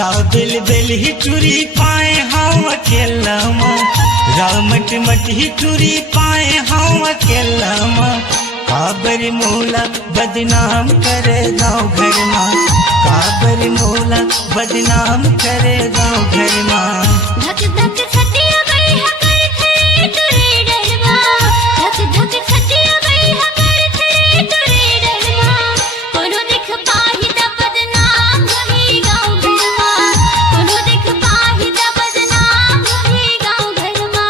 गाँव bill bill ही चूरी पाए हम अकेला माँ, गाँव मट मट ही चूरी पाए हम अकेला माँ। काबर मोला बदनाम करे गाँव घर माँ, काबर मोला बदनाम करे गाँव घर माँ। धक धक छतिया गई हकर थे तुरे डरमा, धक धक छतिया गई हकर थे तुरे डरमा। कोनो देख पाही त बदनाम होही गाँव घरमा, कोनो देख पाही त बदनाम होही गाँव घरमा।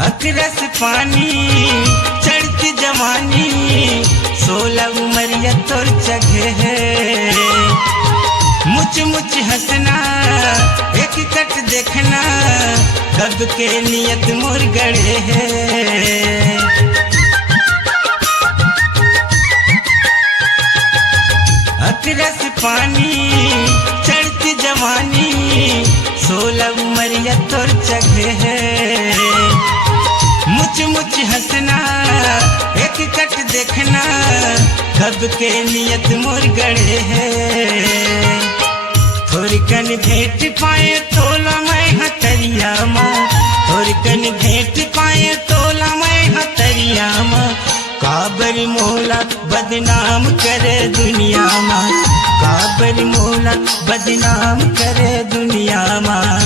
अकरस पानी चढ़ती जवानी, 16 उमरिया तोर जगह है। मुझ मुझ हंसना एक कट देखना, कब के नियत मोर गड़े है। अकरस पानी चढ़ती जवानी, 16 उमरिया तोर जगह है। मुझ मुझ हंसना एक कट देखना, कब के नियत मोर गड़े है। थोड़ी कन भेंट पाए तोला मैं हतरिया माँ, थोड़ी कन भेंट पाए तोला मैं हतरिया माँ। काबर मोला बदनाम करे दुनिया माँ, काबर मोला बदनाम करे दुनिया माँ।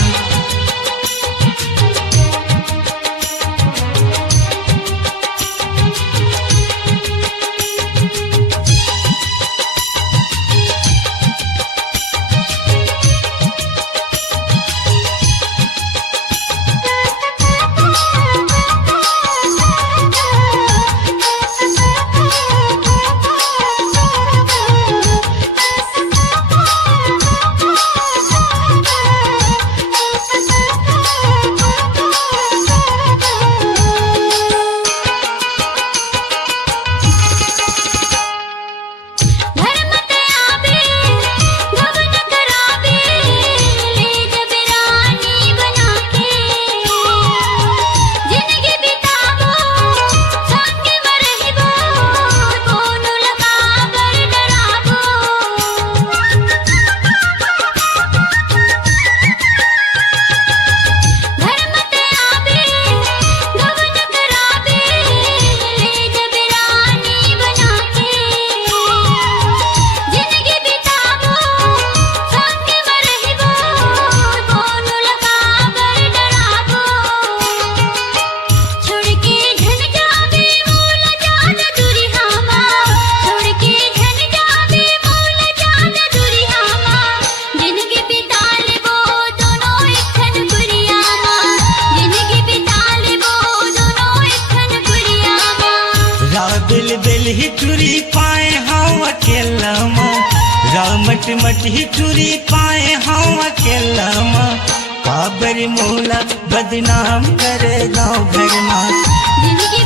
काबिल बिल ही चुरी पाए हम अकेला माँ रामट मट ही चुरी पाए हम अकेला माँ काबर मोला बदनाम करे गाँव घर माँ जिंदगी